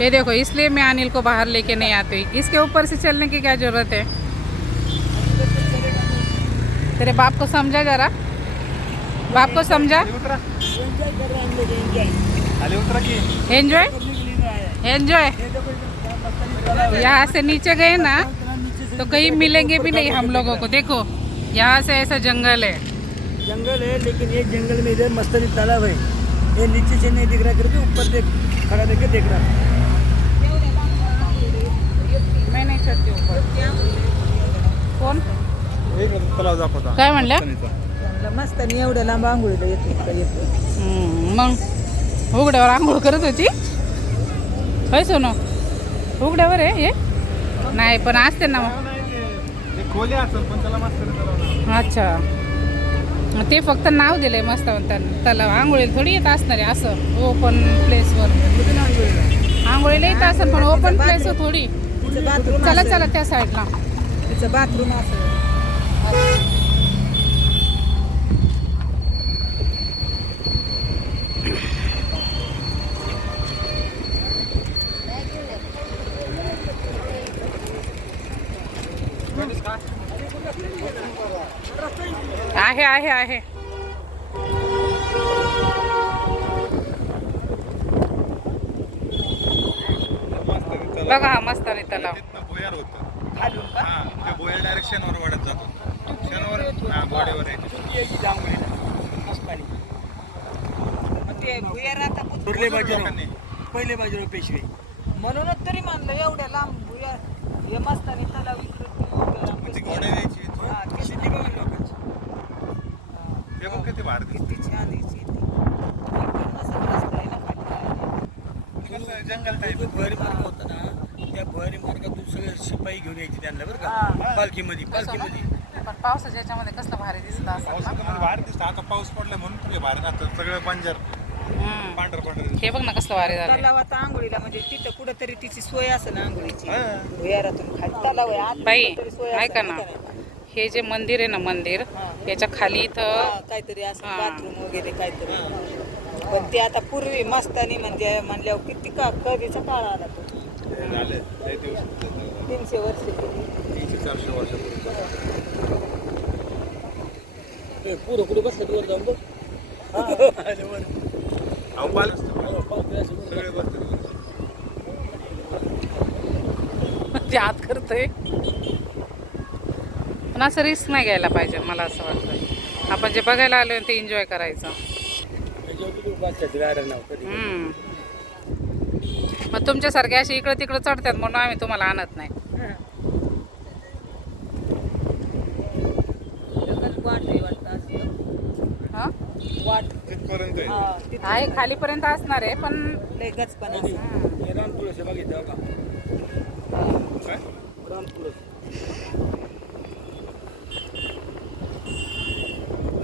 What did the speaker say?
ये देखो, इसलिए मैं अनिल को बाहर लेके नहीं आती। इसके ऊपर से चलने की क्या जरूरत है? तेरे बाप को समझा जरा, बाप को समझा। Enjoy enjoy. यहाँ से नीचे गए ना तो कहीं मिलेंगे भी नहीं हम लोगों को। देखो यहाँ से ऐसा जंगल है लेकिन एक जंगल में इधर मस्तनी तालाब है। ये नीचे से नहीं दिख रहा करके ऊपर देख, खड़ा देख के देख रहा। मैं नहीं चढ़ती ऊपर। कोण तलाव दाखवता काय म्हणलं? मस्त आणि एवढ्या लांब आंघोळीला येतो। मग उघड्यावर आंघोळ करत होती होय सोनू? उघड्यावर आहे हे? नाही पण असते ना मग। खोले असेल पण त्याला मस्त। अच्छा, ते फक्त नाव दिलंय मस्त तलाव। आंघोळीला थोडी येत असणार आहे असं ओपन प्लेसवर। आंघोळीला येत असेल पण ओपन प्लेसवर थोडी। चला चला त्या साईडला तिचं बाथरूम असं। आहे आहे आहे। बघा हा मस्त आहे तलाव। भुयार होतं ते भुयार डायरेक्ट शनिवार वाड्यात जातो। शनिवार वाड्यावर आहे पहिले बाजूला पेशवे म्हणूनच तरी मानलं एवढ्या लांब भुयार हे मस्त आणि तलाव ती घोड्या द्यायची ते बघ किती भारी दिसतं। जंगल टाईप भरी मार्ग होता ना, त्या भरी मार्गातून सगळे शिपाई घेऊन यायचे त्यांना बरं का पालखीमध्ये। पण पावसाच्या याच्यामध्ये कसलं भारी दिसत असं। पावसामध्ये भारी दिसतं। आता पाऊस पडला म्हणून तरी भारी राहतं सगळं बंजर पांढर पांढर। हे बघ ना कसलं भारी झालं। तलावात आंघोळीला म्हणजे तिथं कुठंतरी तिची सोय असं ना आंघोळीची। भुयारातून खाली तलाव आहे बाई ऐका ना, हे जे मंदिर आहे ना मंदिर, याच्या खाली इथं काहीतरी असं बाथरूम वगैरे काहीतरी। पण ते आता पूर्वी मस्तानी म्हणजे म्हणल्यावर किती कधीचा काळ आला तो। झाले 300 वर्ष 300-400 वर्षापूर्वी। पुढं पुढे बसलं वर जाऊन बघ। सगळे बसतात ते आत करतंय। पण असं रिस्क नाही घ्यायला पाहिजे मला असं वाटतं। आपण जे बघायला आलोय ते एन्जॉय करायचं। मग तुमच्यासारखे असे इकडे तिकडे चढतात म्हणून आम्ही तुम्हाला आणत नाही। वाट तिथपर्यंत आहे खालीपर्यंत असणार आहे पण लगच पण काय